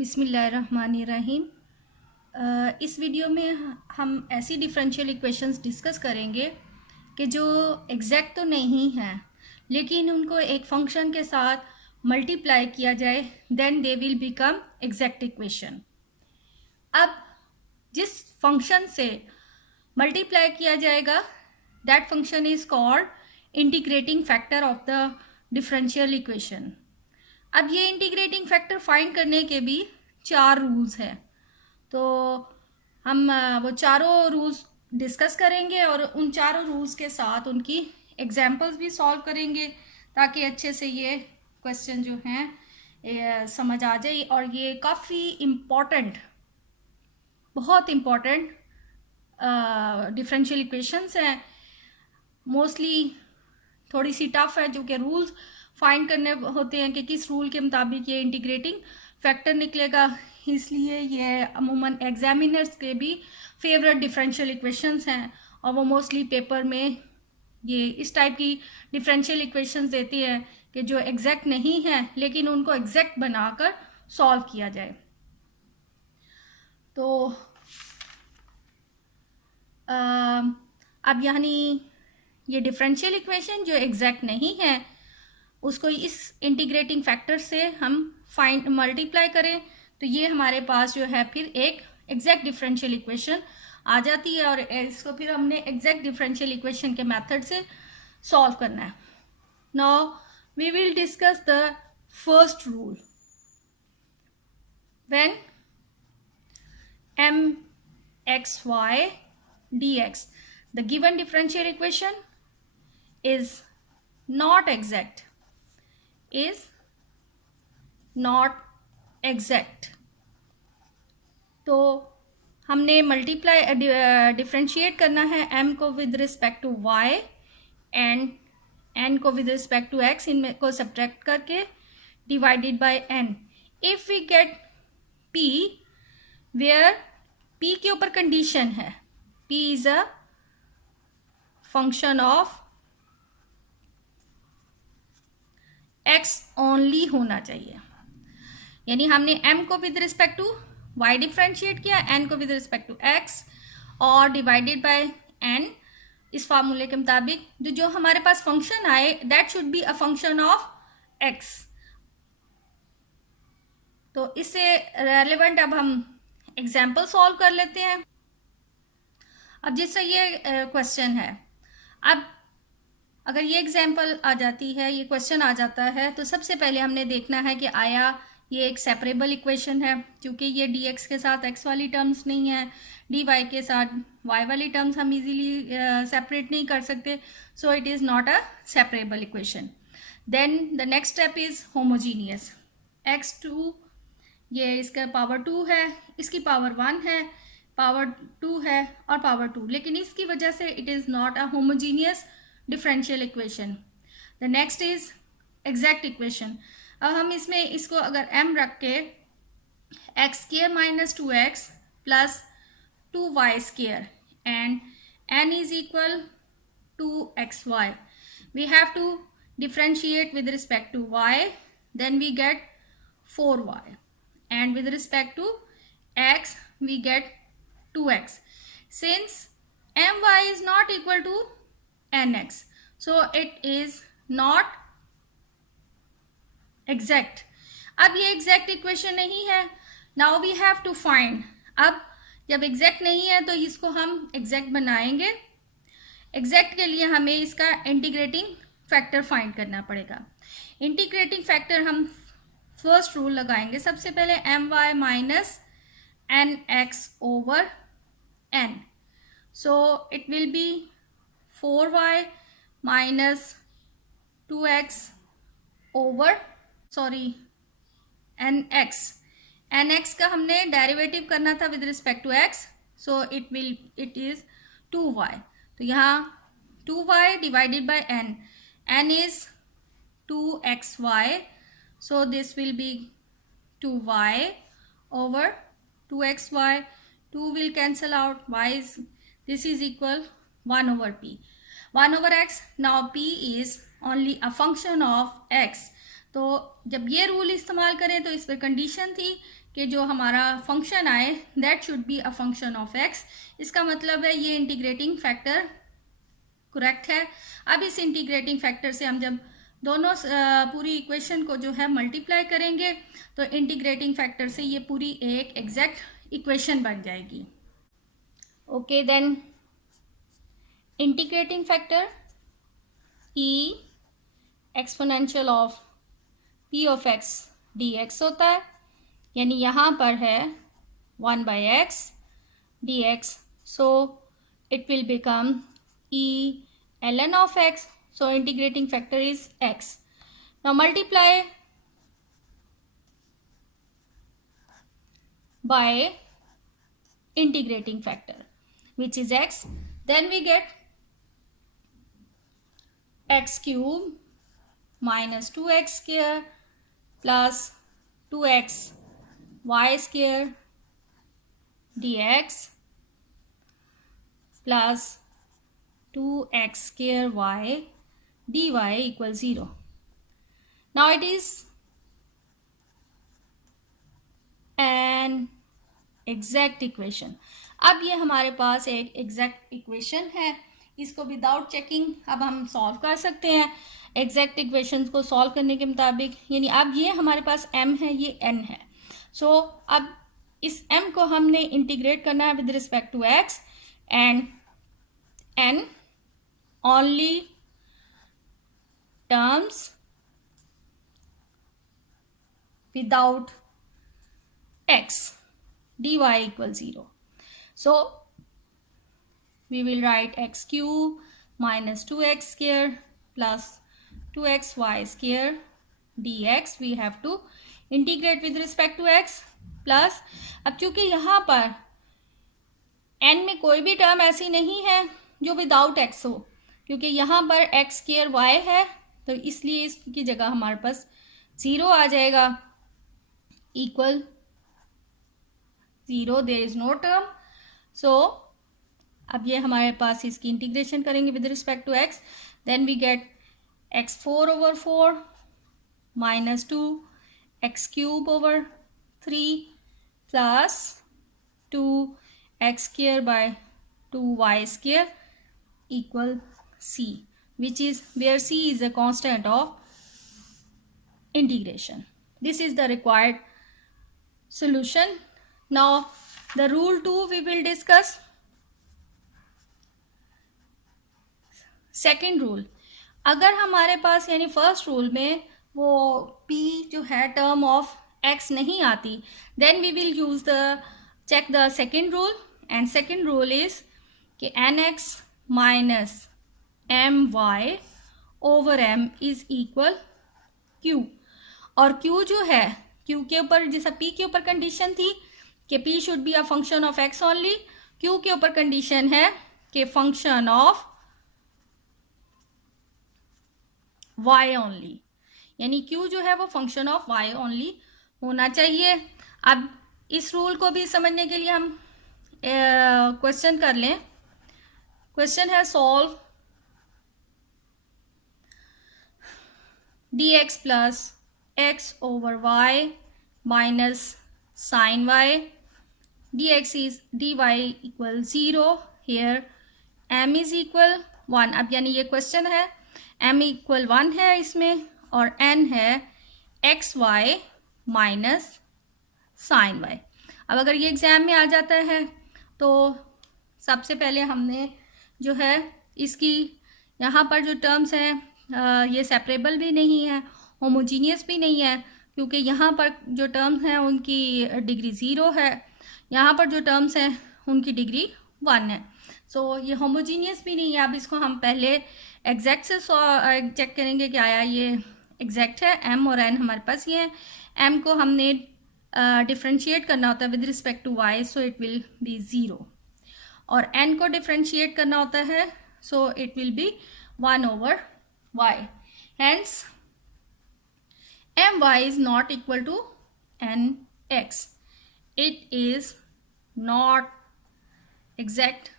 बिस्मिल्लाहिर्रहमानिर्रहीम। इस वीडियो में हम ऐसी डिफरेंशियल इक्वेशंस डिस्कस करेंगे कि जो एग्जैक्ट तो नहीं हैं, लेकिन उनको एक फंक्शन के साथ मल्टीप्लाई किया जाए, then they will become exact equation. अब जिस फंक्शन से मल्टीप्लाई किया जाएगा, that function is called integrating factor of the differential equation. अब ये इंटीग्रेटिंग फैक्टर फाइंड करने के भी 4 रूल्स हैं, तो हम वो चारों रूल्स डिस्कस करेंगे और उन चारों रूल्स के साथ उनकी एग्जांपल्स भी सॉल्व करेंगे, ताकि अच्छे से ये क्वेश्चन जो हैं समझ आ जाए। और ये काफ़ी इम्पॉर्टेंट, बहुत इम्पॉर्टेंट डिफरेंशियल इक्वेशंस हैं। मोस्टली थोड़ी सी टफ है, जो कि रूल्स फाइंड करने होते हैं कि किस रूल के मुताबिक ये इंटीग्रेटिंग फैक्टर निकलेगा, इसलिए ये अमूमन एग्जामिनर्स के भी फेवरेट डिफरेंशियल इक्वेशंस हैं। और वो मोस्टली पेपर में ये इस टाइप की डिफरेंशियल इक्वेशंस देती हैं कि जो एग्जैक्ट नहीं है, लेकिन उनको एग्जैक्ट बनाकर सॉल्व किया जाए। तो अब यानी ये डिफरेंशियल इक्वेशन जो एग्जैक्ट नहीं है, उसको इस इंटीग्रेटिंग फैक्टर से हम फाइंड मल्टीप्लाई करें, तो ये हमारे पास जो है फिर एक एग्जैक्ट डिफरेंशियल इक्वेशन आ जाती है, और इसको फिर हमने एग्जैक्ट डिफरेंशियल इक्वेशन के मेथड से सॉल्व करना है। Now we will discuss the first rule. When mxy dx, the given differential equation is not exact, तो हमने मल्टीप्लाई डिफ्रेंशिएट करना है m को with respect to y and n को विद रिस्पेक्ट टू x, इनमें को सब्ट्रैक्ट करके divided by n। If we get p where p के ऊपर कंडीशन है, p is a function of x only होना चाहिए, यानी हमने m को with respect to y differentiate किया, n को विद रिस्पेक्ट टू x और डिवाइडेड बाय n। इस फार्मूले के मुताबिक जो हमारे पास फंक्शन आए, that should be a function of x। तो इससे रेलेवेंट अब हम एग्जाम्पल सॉल्व कर लेते हैं। अब जिस तरह ये क्वेश्चन है, अब अगर ये एग्जाम्पल आ जाती है, ये क्वेश्चन आ जाता है, तो सबसे पहले हमने देखना है कि आया ये एक सेपरेबल इक्वेशन है, क्योंकि ये dx के साथ x वाली टर्म्स नहीं है, dy के साथ y वाली टर्म्स हम इजीली सेपरेट नहीं कर सकते, so it is not a separable equation. Then the next step is homogeneous. x2 ये इसका पावर 2 है, इसकी पावर 1 है, पावर 2 है और पावर 2, लेकिन इसकी वजह से it is not a homogeneous differential equation. The next is exact equation. अब हम इसमें इसको अगर m रख के x square minus 2x plus 2y square and n is equal to xy, we have to differentiate with respect to y, then we get 4y and with respect to x we get 2x. Since my is not equal to nx, so it is not exact. अब ये exact equation नहीं है, now we have to find। अब जब exact नहीं है तो इसको हम exact बनाएंगे। exact के लिए हमें इसका इंटीग्रेटिंग फैक्टर फाइंड करना पड़ेगा। इंटीग्रेटिंग फैक्टर हम फर्स्ट रूल लगाएंगे। सबसे पहले my minus nx over n, so it will be 4y minus 2x over nx का हमने डेरिवेटिव करना था with respect to x, so it is 2y। तो यहाँ 2y divided by n is 2xy, so this will be 2y over 2xy, 2 will cancel out, this is equal 1 over p, 1 over x। now p is only a function of x, तो जब ये rule इस्तेमाल करें तो इस पर condition थी कि जो हमारा फंक्शन आए that should be a function of x. इसका मतलब है ये इंटीग्रेटिंग फैक्टर करेक्ट है। अब इस इंटीग्रेटिंग फैक्टर से हम जब दोनों पूरी इक्वेशन को जो है मल्टीप्लाई करेंगे तो इंटीग्रेटिंग फैक्टर से ये पूरी एक एग्जैक्ट इक्वेशन बन जाएगी। Okay then integrating factor e exponential of p of x dx होता है, यानी यहाँ पर है 1/x dx, so it will become e ln of x, so integrating factor is x. Now multiply by integrating factor which is x, then we get x cube minus 2x square plus 2x y square dx plus 2x square y dy equals 0. Now it is an exact equation. अब ये हमारे पास एक exact equation है, इसको without checking अब हम solve कर सकते हैं एग्जैक्ट इक्वेशंस को सॉल्व करने के मुताबिक। यानी अब ये हमारे पास m है, ये n है, सो अब इस m को हमने इंटीग्रेट करना है with respect to x and n only terms without x dy equals 0. So we will write x cube minus 2x square plus 2xy square dx. We have to integrate with respect to x plus, अब चूंकि यहाँ पर n में कोई भी term ऐसी नहीं है जो विदाउट x हो, क्योंकि यहाँ पर x स्क्वायर y है, तो इसलिए इसकी जगह हमारे पास 0 आ जाएगा, equal 0, there is no term. So अब ये हमारे पास इसकी इंटीग्रेशन करेंगे with respect to x, then we get x 4/4 minus 2 x cube over 3 plus 2 x square by 2y square equal c, which is where c is a constant of integration. This is the required solution. Now the rule 2 we will discuss. Second rule, अगर हमारे पास यानी first rule में वो p जो है term of x नहीं आती, then we will use the check the second rule, and second rule is कि nx minus my over m is equal q, और q जो है q के ऊपर, जैसा p के ऊपर कंडीशन थी कि p should be a function of x only, q के ऊपर कंडीशन है कि फंक्शन ऑफ y ओनली, यानी q जो है वो फंक्शन ऑफ y ओनली होना चाहिए। अब इस रूल को भी समझने के लिए हम क्वेश्चन कर लें। क्वेश्चन है solve dx plus x over y minus sine y dx is dy equal 0, here m is equal 1। अब यानी ये क्वेश्चन है, m इक्वल 1 है इसमें और n है x y minus sine y. अब अगर ये एग्ज़ाम में आ जाता है तो सबसे पहले हमने जो है इसकी यहाँ पर जो टर्म्स हैं ये सेपरेबल भी नहीं है, होमोजीनियस भी नहीं है, क्योंकि यहाँ पर जो टर्म्स हैं उनकी डिग्री 0 है, यहाँ पर जो टर्म्स हैं उनकी डिग्री 1 है, सो ये होमोजीनियस भी नहीं है। अब इसको हम पहले एग्जैक्ट से चेक करेंगे कि आया ये एग्जैक्ट है। m और n हमारे पास ये है, m को हमने डिफ्रेंशिएट करना होता है with respect to y, so it will be 0, और n को डिफ्रेंशिएट करना होता है, so it will be 1 over y, hence my is not equal to nx, it is not exact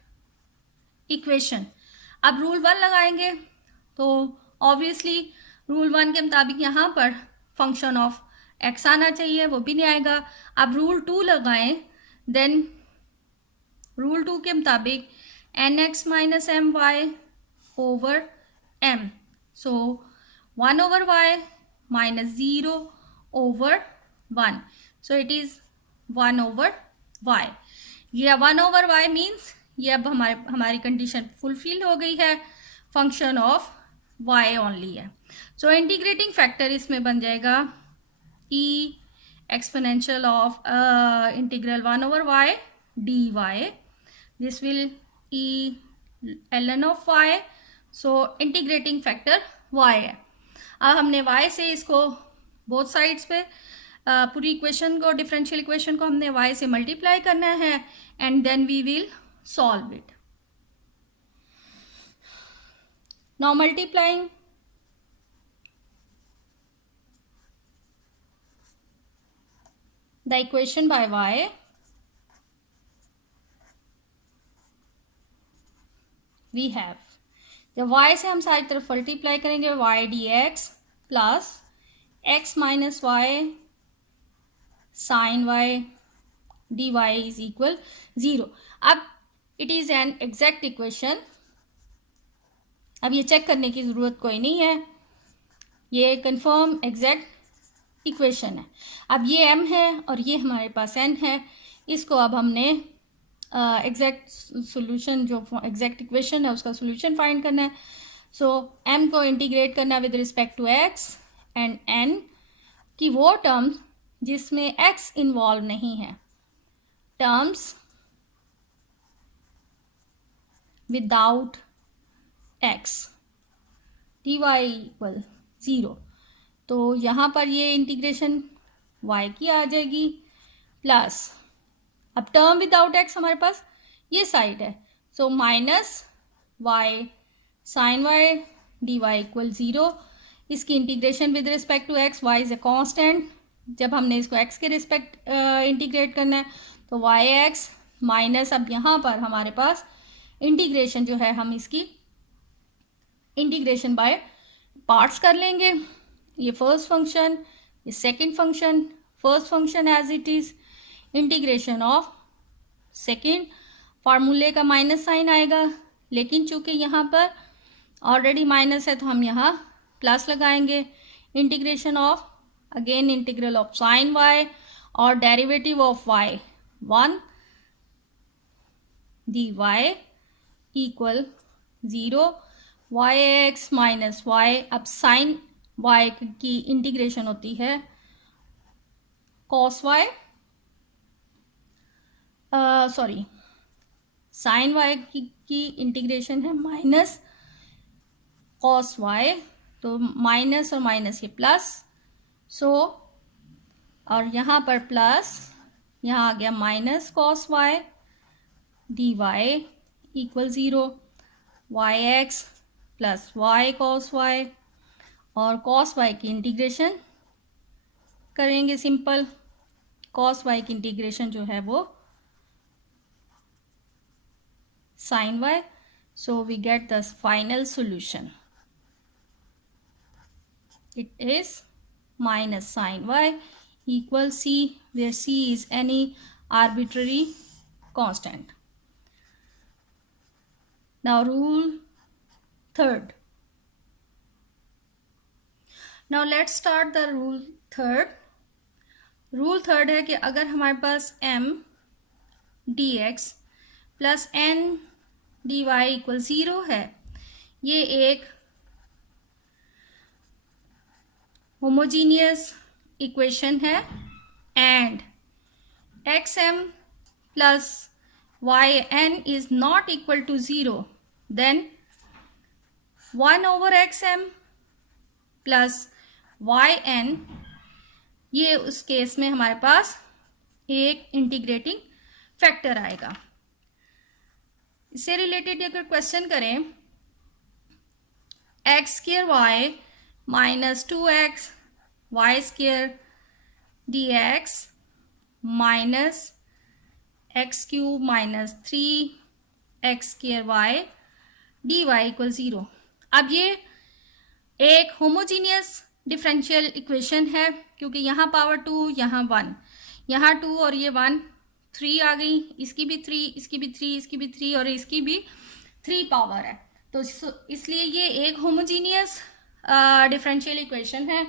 equation. अब रूल 1 लगाएंगे तो ऑब्वियसली रूल 1 के मुताबिक यहाँ पर फंक्शन ऑफ x आना चाहिए, वो भी नहीं आएगा। अब रूल 2 लगाएं, देन रूल 2 के मुताबिक nx minus m y over m, so 1 over y minus 0 over 1, so it is 1 over y। ये 1 over y मीन्स ये अब हमारी कंडीशन फुलफिल हो गई है, फंक्शन ऑफ y ओनली है। सो इंटीग्रेटिंग फैक्टर इसमें बन जाएगा e exponential of integral 1 over y dy, this will e ln of y, so integrating factor y है। अब हमने y से इसको बोथ साइड्स पे पूरी इक्वेशन को, डिफरेंशियल इक्वेशन को हमने y से मल्टीप्लाई करना है and then we will solve it. Now multiplying the equation by y, we have, जब y से हम सारी तरफ मल्टीप्लाई करेंगे y dx plus x minus y sine y dy is equal 0। अब it is an exact equation, अब ये check करने की ज़रूरत कोई नहीं है, ये कंफर्म एग्जैक्ट इक्वेशन है। अब ये m है और ये हमारे पास n है, इसको अब हमने एग्जैक्ट सॉल्यूशन, जो एग्जैक्ट इक्वेशन है उसका सॉल्यूशन फाइंड करना है। सो m को इंटीग्रेट करना है with respect to x and n की वो टर्म्स जिसमें x इन्वॉल्व नहीं है, terms without x, dy equal 0। तो यहाँ पर ये इंटीग्रेशन y की आ जाएगी प्लस, अब टर्म विदाउट x हमारे पास ये साइड है, so minus y sine y dy equal 0। इसकी integration with respect to x, y is a constant, जब हमने इसको x के रिस्पेक्ट इंटीग्रेट करना है तो yx माइनस, अब यहाँ पर हमारे पास इंटीग्रेशन जो है हम इसकी इंटीग्रेशन बाय पार्ट्स कर लेंगे। ये फर्स्ट फंक्शन, ये second function, first function as it is, integration of second, फार्मूले का माइनस साइन आएगा, लेकिन चूंकि यहाँ पर ऑलरेडी माइनस है तो हम यहाँ प्लस लगाएंगे। Integration of again integral of sine y और derivative of y 1 dy equal 0, yx minus y, अब साइन y की इंटीग्रेशन होती है cos y, sorry sine y की इंटीग्रेशन है माइनस cos y, तो माइनस और माइनस ये प्लस, सो और यहाँ पर प्लस, यहाँ आ गया minus cos y dy equal 0, yx plus y cos y, और cos y की इंटीग्रेशन करेंगे सिंपल, cos y की इंटीग्रेशन जो है वो sin y, so we get the final solution, it is minus sin y equal c, where c is any arbitrary constant. Now rule third. Now let's start the rule third. Rule third है कि अगर हमारे पास m dx plus n dy equal 0 है, ये एक homogeneous equation है, and xm plus yn is not equal to 0, then 1 over xm plus yn, ये उस केस में हमारे पास एक इंटीग्रेटिंग फैक्टर आएगा। इससे रिलेटेड अगर क्वेश्चन करें, x square y minus 2x y square d x minus x cube minus 3x square y d y equal 0। अब ये एक होमोजीनियस डिफरेंशियल इक्वेशन है, क्योंकि यहाँ पावर 2, यहाँ 1, यहाँ 2 और ये 1, 3 आ गई, इसकी भी 3, इसकी भी 3, इसकी भी 3 और इसकी भी 3 पावर है। तो इसलिए ये एक होमोजीनियस डिफरेंशियल इक्वेशन है।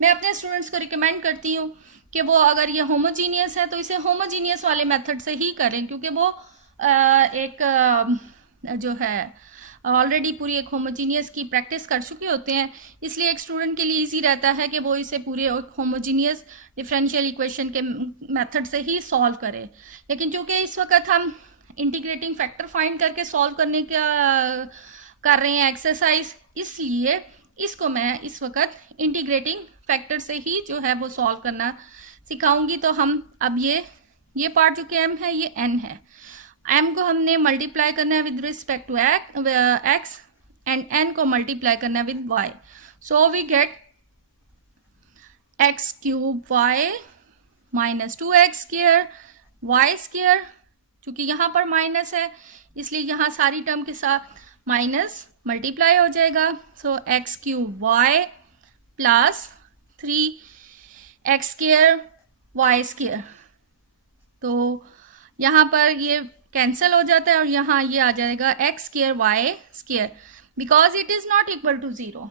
मैं अपने स्टूडेंट्स को रिकमेंड करती हूँ कि वो अगर ये होमोजीनियस है तो इसे होमोजीनियस वाले मेथड से ही करें, क्योंकि वो जो है ऑलरेडी पूरी एक होमोजीनियस की प्रैक्टिस कर चुके होते हैं, इसलिए एक स्टूडेंट के लिए इजी रहता है कि वो इसे पूरे होमोजीनियस डिफरेंशियल इक्वेशन के मेथड से ही सॉल्व करे। लेकिन चूंकि इस वक्त हम इंटीग्रेटिंग फैक्टर फाइंड करके सॉल्व करने का कर रहे हैं एक्सरसाइज, इसलिए इसको मैं इस वक्त इंटीग्रेटिंग फैक्टर से ही जो है वो सॉल्व करना सिखाऊंगी। तो हम अब ये पार्ट जो कि m है ये n है, m को हमने मल्टीप्लाई करना है with respect to x and n को मल्टीप्लाई करना है with y। So we get x cube y minus 2x square y square, क्योंकि यहाँ पर माइनस है इसलिए यहाँ सारी टर्म के साथ माइनस मल्टीप्लाई हो जाएगा। सो x cube y plus 3x square y square, तो यहाँ पर ये कैंसिल हो जाता है और यहाँ ये आ जाएगा x square y square, because it is not equal to zero.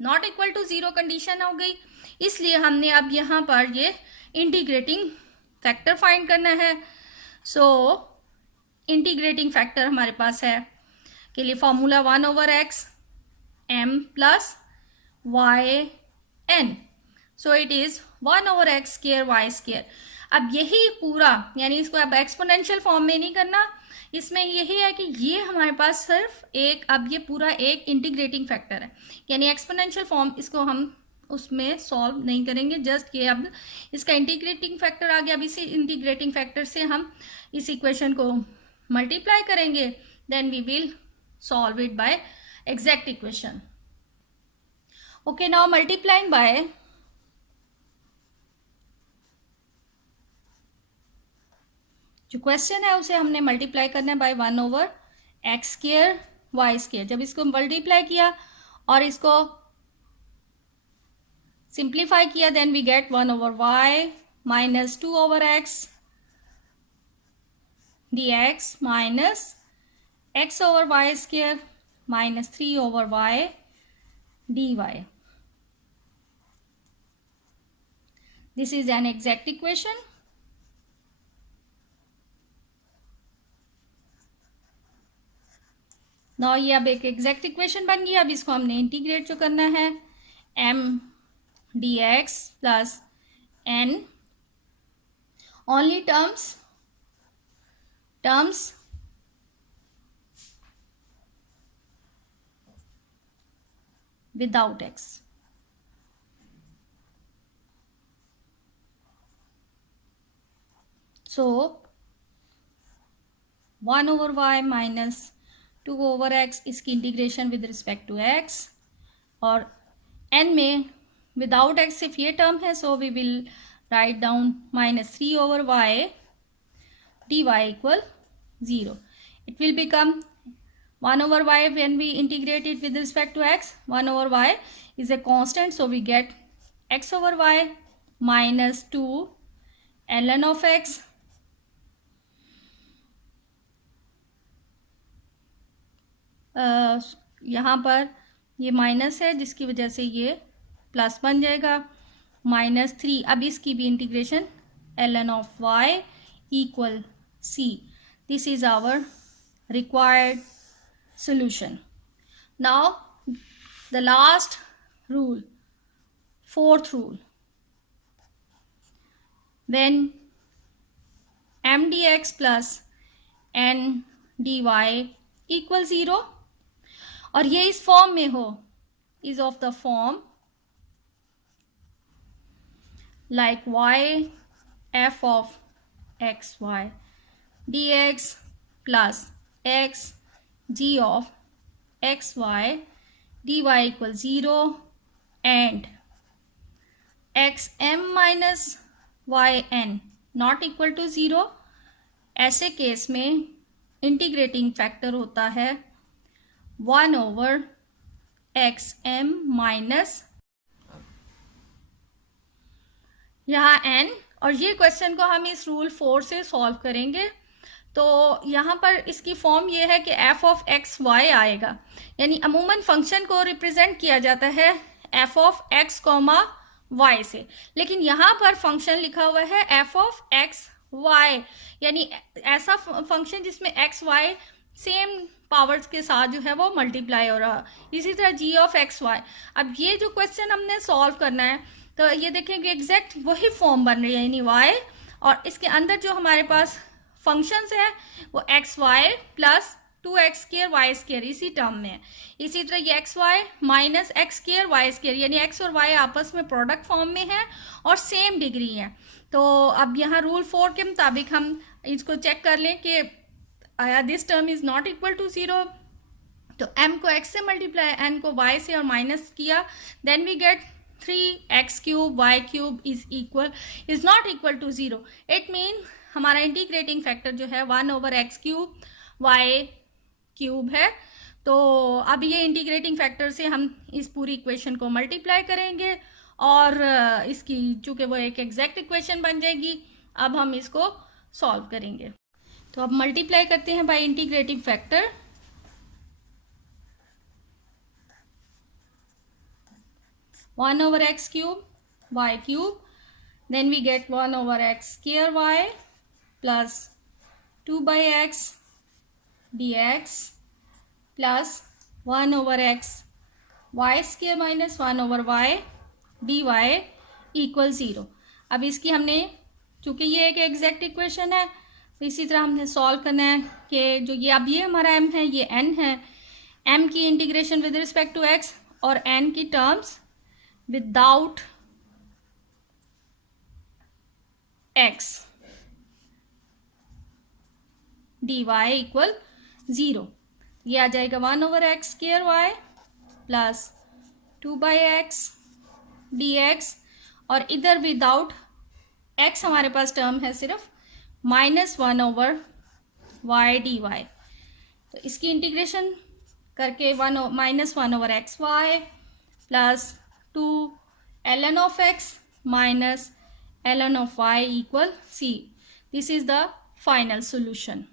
Not equal to zero condition हो गई, इसलिए हमने अब यहाँ पर ये इंटीग्रेटिंग फैक्टर फाइंड करना है। सो इंटीग्रेटिंग फैक्टर हमारे पास है के लिए formula 1/x m plus y n, so it is 1/x square y square. अब यही पूरा, यानी इसको अब एक्सपोनेंशियल फॉर्म में नहीं करना, इसमें यही है कि ये हमारे पास सिर्फ एक, अब ये पूरा एक इंटीग्रेटिंग फैक्टर है, यानी एक्सपोनेंशियल फॉर्म इसको हम उसमें सॉल्व नहीं करेंगे, जस्ट ये अब इसका इंटीग्रेटिंग फैक्टर आ गया। अब इसी इंटीग्रेटिंग फैक्टर से हम इस इक्वेशन को मल्टीप्लाई करेंगे, then we will solve it by exact equation. Okay, now multiplying by जो क्वेश्चन है उसे हमने मल्टीप्लाई करना है bye 1/x square y square. जब इसको मल्टीप्लाई किया और इसको सिंप्लीफाई किया, then we get 1/y minus 2/x dx minus x/y square minus 3/y dy. This is an exact equation. Now ये अब एक एग्जैक्ट इक्वेशन बन गई। अब इसको हमने इंटीग्रेट जो करना है, m dx plus n, only terms without x। So 1/y minus 2/x इसकी integration with respect to x, और n में विदाउट x सिर्फ ये टर्म है, so we will write down minus 3/y dy equal 0. It will become 1/y when we integrate it with respect to x. 1/y is a constant, so we get x/y minus 2 ln of x यहाँ पर ये minus है जिसकी वजह से ये plus बन जाएगा, माइनस 3। अब इसकी भी integration ln of y equal c. This is our required solution. Now the last rule, fourth rule, when m dx plus n dy equal 0 और ये इस फॉर्म में हो, is of the form like y f of xy dx plus x g of xy dy equal 0 and xm minus yn not equal to 0, ऐसे case में integrating factor होता है 1/xm minus यहाँ n, और ये question को हम इस रूल 4 से सॉल्व करेंगे। तो यहाँ पर इसकी फॉर्म ये है कि f ऑफ एक्स वाई आएगा, यानी अमूमन फंक्शन को रिप्रेजेंट किया जाता है f of x comma y से, लेकिन यहाँ पर फंक्शन लिखा हुआ है f ऑफ x y, यानी ऐसा फंक्शन जिसमें x y सेम पावर्स के साथ जो है वो मल्टीप्लाई हो रहा। इसी तरह g ऑफ एक्स वाई। अब ये जो क्वेश्चन हमने सॉल्व करना है, तो ये देखेंगे एग्जैक्ट वही फॉर्म बन रही है, यानी y, और इसके अंदर जो हमारे पास फंक्शंस है वो x y plus 2x square y square इसी टर्म में है। इसी तरह ये x y minus x square y square, यानी एक्स और वाई आपस में प्रोडक्ट फॉर्म में है और सेम डिग्री है। तो अब यहाँ रूल 4 के मुताबिक हम इसको चेक कर लें कि आया this term is not equal to 0। तो m को x से मल्टीप्लाई, n को y से और माइनस किया, then we get 3x cube y cube is not equal to 0। It mean हमारा इंटीग्रेटिंग फैक्टर जो है 1/x क्यूब y क्यूब है। तो अब ये इंटीग्रेटिंग फैक्टर से हम इस पूरी इक्वेशन को मल्टीप्लाई करेंगे और इसकी चूंकि वो एक एग्जैक्ट इक्वेशन बन जाएगी। अब हम इसको सॉल्व करेंगे। तो अब मल्टीप्लाई करते हैं by integrating factor. One over x cube y cube, then we get 1/x square y plus 2/x dx plus 1/x y square minus 1/y dy equal 0। अब इसकी हमने, चूंकि ये एक एग्जैक्ट इक्वेशन है, तो इसी तरह हमने सॉल्व करना है कि जो ये अब ये हमारा m है, ये n है, m की integration with respect to x और n की terms without x dy equal 0। ये आ जाएगा 1/x square y plus 2/x dx, और इधर विदाउट x हमारे पास टर्म है सिर्फ -1/y dy। तो इसकी इंटीग्रेशन करके -1/x y plus 2 ln of x minus ln of y equal c। This is the final solution.